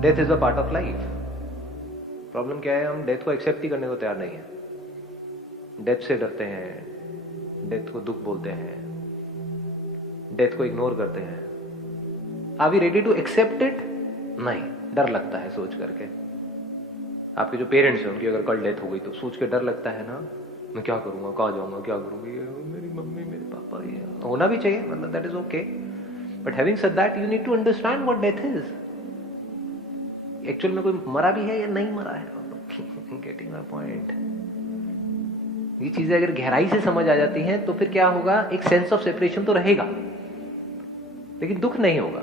Death is a part of life. Problem क्या है, हम डेथ को एक्सेप्ट ही करने को तैयार नहीं है। डेथ से डरते हैं, डेथ को दुख बोलते हैं, डेथ को इग्नोर करते हैं। Are we ready to accept it? नहीं, डर लगता है सोच करके। आपके जो पेरेंट्स हैं उनकी अगर कल डेथ हो गई तो सोच के डर लगता है ना, मैं क्या करूंगा, कहाँ जाऊंगा, क्या करूंगी, मेरी मम्मी मेरे पापा, ये होना भी चाहिए, मतलब that is okay. But having said that, you need to understand what death is. Actual में कोई मरा भी है या नहीं मरा है, गेटिंग माय पॉइंट। ये चीजें अगर गहराई से समझ आ जाती हैं तो फिर क्या होगा, एक सेंस ऑफ सेपरेशन तो रहेगा लेकिन दुख नहीं होगा।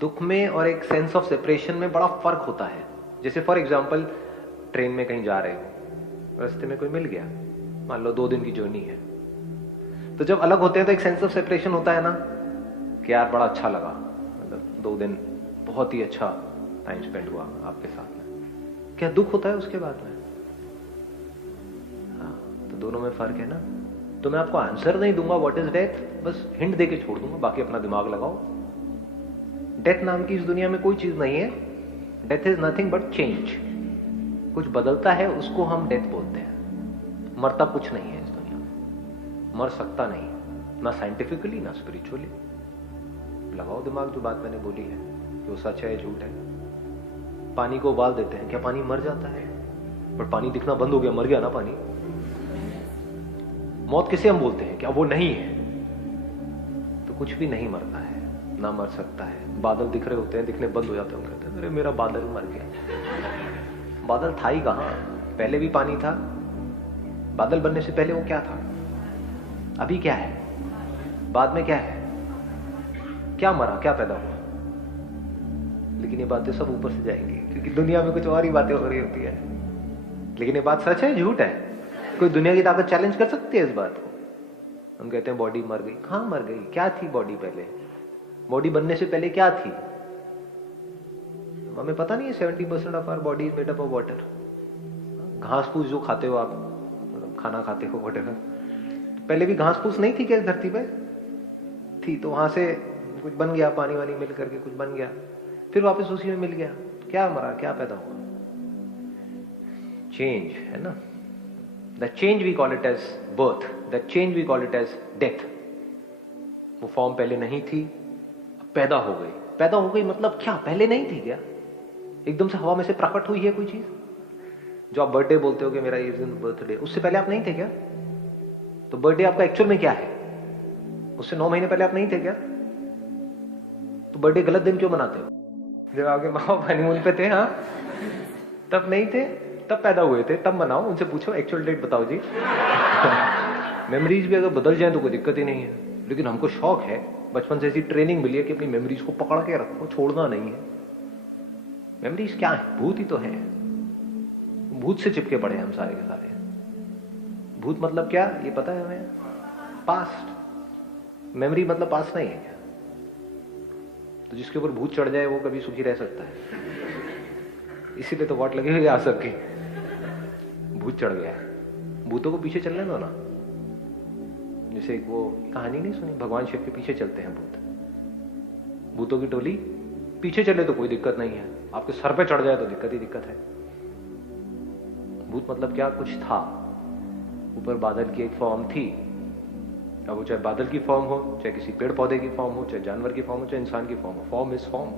दुख में और एक सेंस ऑफ सेपरेशन में बड़ा फर्क होता है। जैसे फॉर एग्जाम्पल, ट्रेन में कहीं जा रहे हो, रास्ते में कोई मिल गया, मान लो 2 दिन की जर्नी है, तो जब अलग होते हैं तो एक सेंस ऑफ सेपरेशन होता है ना कि यार बड़ा अच्छा लगा, मतलब 2 दिन बहुत ही अच्छा टाइम स्पेंड हुआ आपके साथ में। क्या दुख होता है उसके बाद में? हाँ, तो दोनों में फर्क है ना। तो मैं आपको आंसर नहीं दूंगा व्हाट इज डेथ, बस हिंट देके छोड़ दूंगा, बाकी अपना दिमाग लगाओ। डेथ नाम की इस दुनिया में कोई चीज नहीं है। Death is nothing but change. कुछ बदलता है उसको हम डेथ बोलते हैं। मरता कुछ नहीं है इस दुनिया में, मर सकता नहीं, ना साइंटिफिकली ना स्पिरिचुअली। लगाओ दिमाग, जो बात मैंने बोली है कि वो सच है झूठ है। पानी को उबाल देते हैं, क्या पानी मर जाता है? पर पानी दिखना बंद हो गया, मर गया ना पानी। मौत किसे हम बोलते हैं, क्या वो नहीं है? तो कुछ भी नहीं मरता है, ना मर सकता है। बादल दिख रहे होते हैं, दिखने बंद हो जाते हैं, हम कहते हैं अरे मेरा बादल मर गया। बादल था ही कहां, पहले भी पानी था। बादल बनने से पहले वो क्या था, अभी क्या है, बाद में क्या है, क्या मरा, क्या पैदा हुआ? लेकिन ये बातें सब ऊपर से जाएंगी, क्योंकि दुनिया में कुछ और ही बातें हो रही होती है। लेकिन ये बात सच है झूठ है? कोई दुनिया की ताकत चैलेंज कर सकती है इस बात को? हम कहते हैं बॉडी मर गई। कहां मर गई, क्या थी बॉडी पहले? बॉडी बनने से पहले क्या थी? हमें पता नहीं है। 70% of our body is made up of water. घास फूस जो खाते हो आप, मतलब खाना खाते हो वगैरह, तो पहले भी घास फूस नहीं थी क्या इस धरती पे? थी, तो वहां से कुछ बन गया, पानी वानी मिल करके कुछ बन गया, फिर वापस उसी में मिल गया। क्या मरा, क्या पैदा हुआ? चेंज है ना। The change we call it as birth, the change we call it as death. वो फॉर्म पहले नहीं थी, पैदा हो गई। पैदा हो गई मतलब क्या, पहले नहीं थी क्या? एकदम से हवा में से प्रकट हुई है कोई चीज? जो आप बर्थडे बोलते हो कि मेरा ये दिन बर्थडे, उससे पहले आप नहीं थे क्या? तो बर्थडे आपका एक्चुअल में क्या है? उससे 9 महीने पहले आप नहीं थे क्या? तो बर्थडे गलत दिन क्यों मनाते हो? जब आपके माँ बाप हनीमून पे थे, हाँ, तब नहीं थे, तब पैदा हुए थे, तब मनाओ। उनसे पूछो एक्चुअल डेट बताओ जी। मेमोरीज भी अगर बदल जाए तो कोई दिक्कत ही नहीं है। लेकिन हमको शौक है, बचपन से ऐसी ट्रेनिंग मिली है कि अपनी मेमोरीज को पकड़ के रखो, छोड़ना नहीं है। मेमोरीज क्या है? भूत ही तो है। भूत से चिपके पड़े हम सारे के सारे। भूत मतलब क्या, ये पता है हमें? पास्ट। मेमोरी मतलब पास्ट नहीं है क्या? तो जिसके ऊपर भूत चढ़ जाए वो कभी सुखी रह सकता है? इसीलिए तो वाट लगी हुई आ सबकी। भूत चढ़ गया है, भूतों को पीछे चलने दो ना। जैसे वो कहानी नहीं सुनी, भगवान शिव के पीछे चलते हैं भूत। भूतों की टोली पीछे चले तो कोई दिक्कत नहीं है, आपके सर पे चढ़ जाए तो दिक्कत ही दिक्कत है। भूत मतलब क्या, कुछ था ऊपर, बादल की एक फॉर्म थी। अब वो चाहे बादल की फॉर्म हो, चाहे किसी पेड़ पौधे की फॉर्म हो, चाहे जानवर की फॉर्म हो, चाहे इंसान की फॉर्म हो। फॉर्म इज फॉर्म,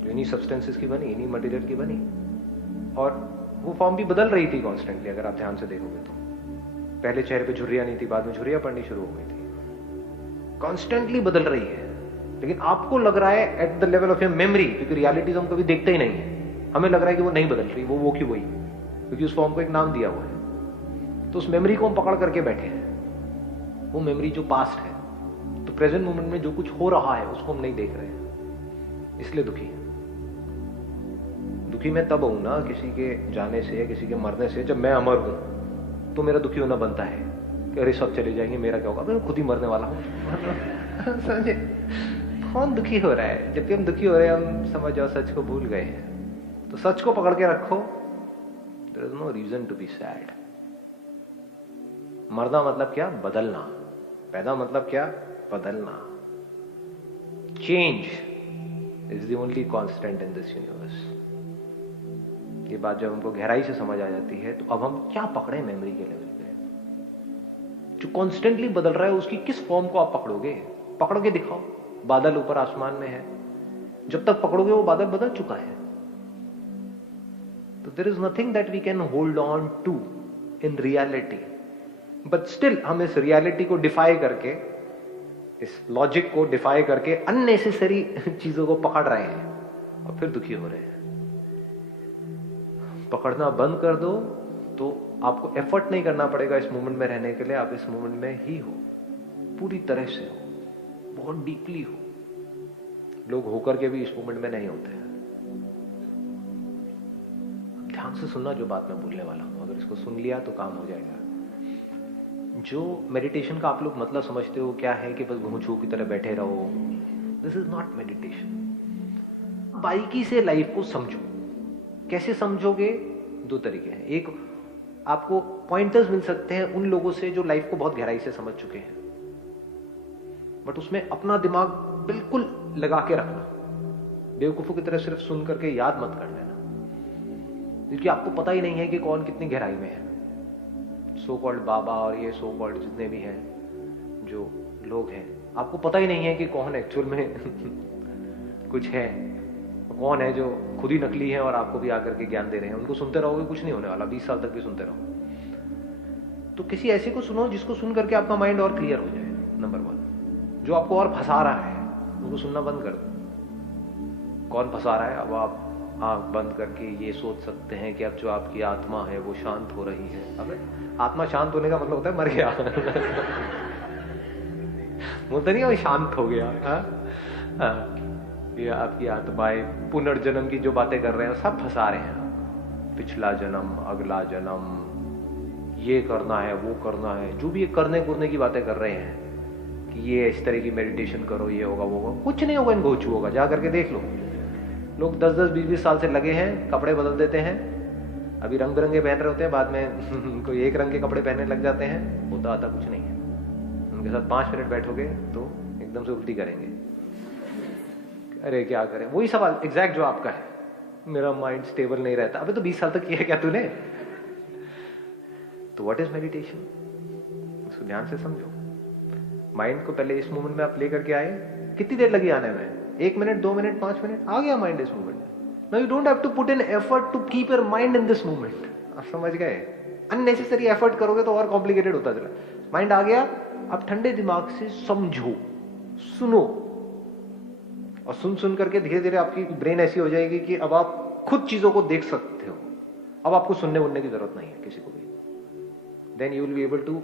जो इन्हीं सब्सटेंसेस की बनी, इन्हीं मटेरियल की बनी। और वो फॉर्म भी बदल रही थी कॉन्स्टेंटली, अगर आप ध्यान से देखोगे तो। पहले चेहरे पे झुर्रियां नहीं थी, बाद में झुर्रियां पड़नी शुरू हो गई थी। कॉन्स्टेंटली बदल रही है। लेकिन आपको लग रहा है at the level of your memory, क्योंकि रियलिटीज हम कभी देखते ही नहीं है, हमें लग रहा है कि वो नहीं बदल रही, वो की वही, क्योंकि उस फॉर्म को एक नाम दिया हुआ है। तो उस मेमोरी को हम पकड़ करके बैठे हैं। वो मेमोरी जो पास्ट है, तो प्रेजेंट मोमेंट में जो कुछ हो रहा है उसको हम नहीं देख रहे हैं, इसलिए दुखी है। दुखी मैं तब हूं ना किसी के जाने से या किसी के मरने से, जब मैं अमर हूं तो मेरा दुखी होना बनता है कि अरे सब चले जाएंगे, मेरा क्या होगा, मैं खुद ही मरने वाला हूं। समझे? कौन दुखी हो रहा है? जबकि हम दुखी हो रहे हैं, हम समझ जाओ सच को भूल गए हैं। तो सच को पकड़ के रखो, there is no reason to be sad. मरना मतलब क्या, बदलना। पैदा मतलब क्या, बदलना। Change is the only constant in this universe. ये बात जब हमको गहराई से समझ आ जाती है तो अब हम क्या पकड़े मेमोरी के लेवल पे? जो कॉन्स्टेंटली बदल रहा है उसकी किस फॉर्म को आप पकड़ोगे? पकड़ के दिखाओ। बादल ऊपर आसमान में है, जब तक पकड़ोगे वो बादल बदल चुका है। तो there is nothing that we can hold on to in reality, but still हम इस रियलिटी को डिफाई करके, इस लॉजिक को डिफाई करके अननेसेसरी चीजों को पकड़ रहे हैं और फिर दुखी हो रहे हैं। पकड़ना बंद कर दो तो आपको एफर्ट नहीं करना पड़ेगा इस मोमेंट में रहने के लिए। आप इस मोमेंट में ही हो, पूरी तरह से हो, बहुत डीपली हो। लोग होकर के भी इस मोमेंट में नहीं होते हैं। ध्यान से सुनना जो बात मैं बोलने वाला हूं, अगर इसको सुन लिया तो काम हो जाएगा। जो मेडिटेशन का आप लोग मतलब समझते हो क्या है कि बस घूंचू की तरह बैठे रहो, दिस इज नॉट मेडिटेशन। बारीकी से लाइफ को समझो। कैसे समझोगे? दो तरीके हैं। एक, आपको पॉइंटर्स मिल सकते हैं उन लोगों से जो लाइफ को बहुत गहराई से समझ चुके हैं, बट उसमें अपना दिमाग बिल्कुल लगा के रखना। बेवकूफों की तरह सिर्फ सुन करके याद मत कर लेना, क्योंकि आपको पता ही नहीं है कि कौन कितनी गहराई में है। सो कॉल्ड बाबा और ये सो कॉल्ड जितने भी हैं जो लोग हैं, आपको पता ही नहीं है कि कौन एक्चुअल में कुछ है, कौन है जो खुद ही नकली है और आपको भी आकर के ज्ञान दे रहे हैं। उनको सुनते रहोगे कुछ नहीं होने वाला, 20 साल तक भी सुनते रहो। तो किसी ऐसे को सुनो जिसको सुन करके आपका माइंड और क्लियर हो जाए। नंबर 1, जो आपको और फंसा रहा है उनको सुनना बंद कर दो। कौन फंसा रहा है? अब आप आंख बंद करके ये सोच सकते हैं कि अब जो आपकी आत्मा है वो शांत हो रही है। अब आत्मा शांत होने का मतलब होता है मर गया बोलते नहीं वो शांत हो गया। ये आपकी आत्माएं पुनर्जन्म की जो बातें कर रहे हैं सब फंसा रहे हैं। पिछला जन्म, अगला जन्म, ये करना है, वो करना है, जो भी ये करने की बातें कर रहे हैं कि ये इस तरह की मेडिटेशन करो, ये होगा वो होगा। कुछ नहीं होगा, इन घोचू होगा। जा करके देख लो। लोग 10-10, 20-20 साल से लगे हैं, कपड़े बदल देते हैं, अभी रंग बिरंगे पहन रहे होते हैं, बाद में कोई एक रंग के कपड़े पहनने लग जाते हैं। होता आता कुछ नहीं है। उनके साथ 5 मिनट बैठोगे तो एकदम से उल्टी करेंगे। अरे क्या करें? वही सवाल एग्जैक्ट जो आपका है, मेरा माइंड स्टेबल नहीं रहता। अबे तो 20 साल तक किया क्या तूने? तो व्हाट इज मेडिटेशन? इसको ध्यान से समझो। माइंड को पहले इस मोमेंट में आप लेकर के आए। कितनी देर लगी आने में? 1 मिनट, 2 मिनट, 5 मिनट, आ गया माइंड इस मोमेंट में। Now you don't have to put in effort to keep your mind in this moment. आप समझ गए? अननेसेसरी एफर्ट करोगे तो और कॉम्प्लिकेटेड होता चला। माइंड आ गया, आप ठंडे दिमाग से समझो, सुनो, और सुन करके धीरे धीरे आपकी ब्रेन ऐसी हो जाएगी कि अब आप खुद चीजों को देख सकते हो। अब आपको सुनने की जरूरत नहीं है किसी को भी। Then you will be able to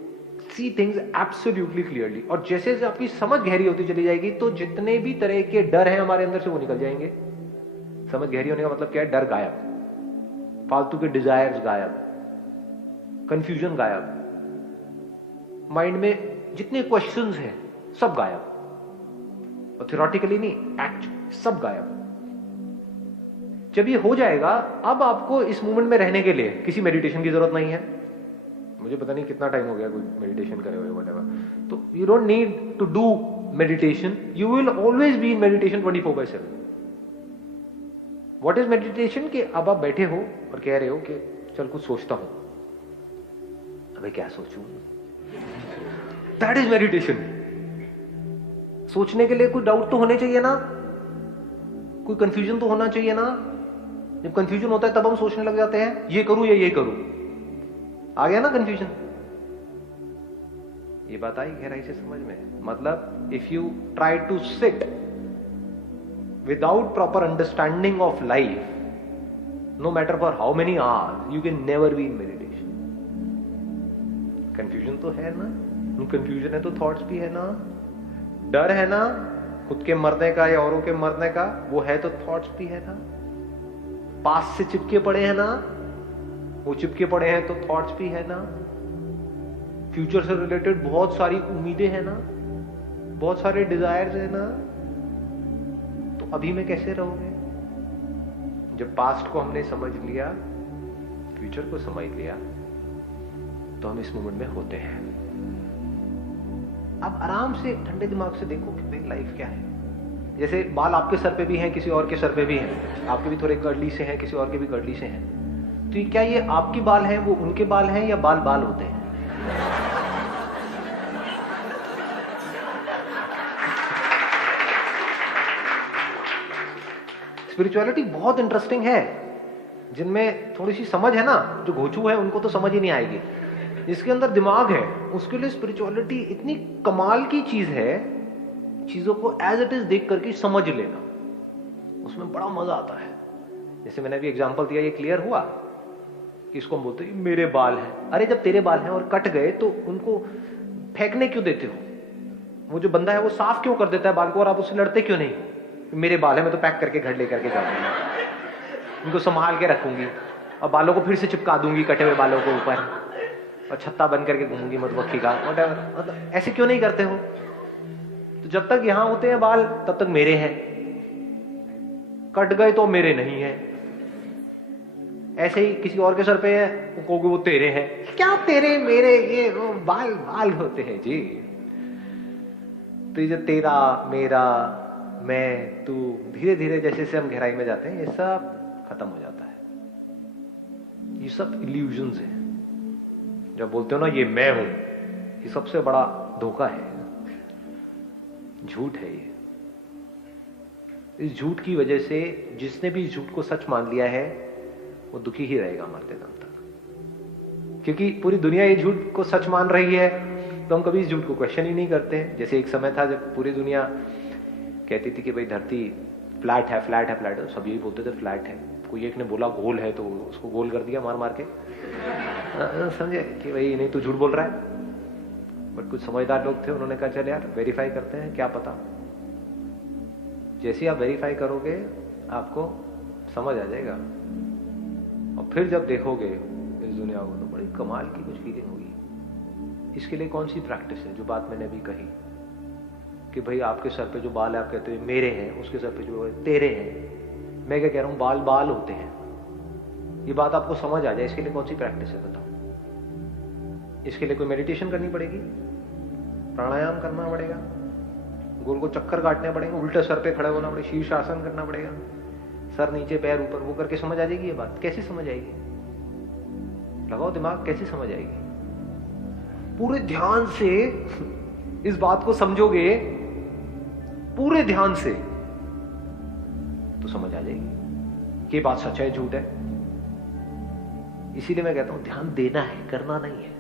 see things absolutely clearly. और जैसे जैसे आपकी समझ गहरी होती चली जाएगी तो जितने भी तरह के डर हैं हमारे अंदर से वो निकल जाएंगे। समझ गहरी होने का मतलब क्या है? डर गायब, फालतू के डिजायर्स गायब, कंफ्यूजन गायब, माइंड में जितने क्वेश्चंस हैं सब गायब। और थ्योरेटिकली नहीं, एक्चुअली सब गायब। जब ये हो जाएगा, अब आपको इस मोमेंट में रहने के लिए किसी मेडिटेशन की जरूरत नहीं है। मुझे पता नहीं कितना टाइम हो गया कोई मेडिटेशन करे हुए, व्हाटएवर। तो you don't need to do meditation, you will always be in meditation 24/7। What is meditation? कि अब आप बैठे हो और कह रहे हो कि चल कुछ सोचता हूं। अबे क्या सोचूं? That is meditation. सोचने के लिए कोई डाउट तो होने चाहिए ना, कोई कंफ्यूजन तो होना चाहिए ना। जब कंफ्यूजन होता है तब हम सोचने लग जाते हैं, ये करूं या ये करूं। आ गया ना कंफ्यूजन? ये बात आई गहराई से समझ में? मतलब if you try to sit without proper understanding of life, no matter for how many hours, you can never be in meditation. Confusion तो है ना, कंफ्यूजन है तो थॉट्स भी है ना, डर है ना खुद के मरने का या औरों के मरने का, वो है तो थॉट्स भी है ना, पास से चिपके पड़े हैं ना, वो चिपके पड़े हैं तो थॉट्स भी है ना, फ्यूचर से रिलेटेड बहुत सारी उम्मीदें हैं ना, बहुत सारे डिजायर्स है ना। तो अभी में कैसे रहोगे? जब पास्ट को हमने समझ लिया, फ्यूचर को समझ लिया, तो हम इस मोमेंट में होते हैं। अब आराम से ठंडे दिमाग से देखो कि भाई लाइफ क्या है। जैसे बाल आपके सर पे भी हैं, किसी और के सर पे भी हैं, आपके भी थोड़े कर्ली से हैं, किसी और के भी कर्ली से हैं, तो क्या ये आपके बाल हैं, वो उनके बाल हैं, या बाल बाल होते हैं? स्पिरिचुअलिटी बहुत इंटरेस्टिंग है, जिनमें थोड़ी सी समझ है ना, जो घोचू है उनको तो समझ ही नहीं आएगी, जिसके अंदर दिमाग है उसके लिए स्पिरिचुअलिटी इतनी कमाल की चीज है। चीजों को एज इट इज देख करके समझ लेना, उसमें बड़ा मजा आता है। जैसे मैंने अभी एग्जांपल दिया, ये क्लियर हुआ कि इसको हम बोलते हैं मेरे बाल हैं। अरे जब तेरे बाल हैं और कट गए तो उनको फेंकने क्यों देते हो? वो जो बंदा है वो साफ क्यों कर देता है बाल को, और आप उससे लड़ते क्यों नहीं? मेरे बाल है, मैं तो पैक करके घर लेकर के जाऊंगी, उनको संभाल के रखूंगी और बालों को फिर से चिपका दूंगी कटे हुए बालों को ऊपर, और छत्ता बन करके घूमूंगी मधुमक्खी का, मतलब ऐसे क्यों नहीं करते हो? तो जब तक यहां होते हैं बाल तब तक मेरे हैं, कट गए तो मेरे नहीं है। ऐसे ही किसी और के सर पे है, वो कहोगे वो तेरे हैं। क्या तेरे मेरे, ये वो बाल बाल होते हैं जी। तो ये जो तेरा मेरा मैं तू, धीरे धीरे जैसे से हम गहराई में जाते हैं ये सब खत्म हो जाता है। ये सब इल्यूजन्स हैं। जब बोलते हो ना ये मैं हूं, ये सबसे बड़ा धोखा है, झूठ है ये। इस झूठ की वजह से जिसने भी इस झूठ को सच मान लिया है वो दुखी ही रहेगा मरते दम तक, क्योंकि पूरी दुनिया ये झूठ को सच मान रही है, तो हम कभी इस झूठ को क्वेश्चन ही नहीं करते हैं। जैसे एक समय था जब पूरी दुनिया कहती थी कि भाई धरती फ्लैट है, फ्लैट है, फ्लैट है, सब यही बोलते थे फ्लैट है। कोई एक ने बोला गोल है तो उसको गोल कर दिया मार मार के, समझे कि भाई नहीं तू झूठ बोल रहा है। बट कुछ समझदार लोग थे, उन्होंने कहा चल यार वेरीफाई करते हैं, क्या पता। जैसे ही आप वेरीफाई करोगे आपको समझ आ जाएगा, और फिर जब देखोगे इस दुनिया को तो बड़ी कमाल की कुछ फीलिंग होगी। इसके लिए कौन सी प्रैक्टिस है? जो बात मैंने अभी कही कि भाई आपके सर पे जो बाल है आप कहते हो मेरे हैं, उसके सर पे जो है तेरे हैं। मैं क्या कह रहा हूं, बाल बाल होते हैं। ये बात आपको समझ आ जाए, इसके लिए कौन सी प्रैक्टिस है बताओ? इसके लिए कोई मेडिटेशन करनी पड़ेगी, प्राणायाम करना पड़ेगा, गोल को चक्कर काटने पड़ेंगे, उल्टे सर पे खड़े होना पड़ेगा, शीर्षासन करना पड़ेगा, सर नीचे पैर ऊपर, वो करके समझ आ जाएगी ये बात? कैसे समझ आएगी? लगाओ दिमाग, कैसे समझ आएगी? पूरे ध्यान से इस बात को समझोगे, पूरे ध्यान से, तो समझ आ जाएगी कि बात सच है झूठ है। इसीलिए मैं कहता हूं ध्यान देना है, करना नहीं है।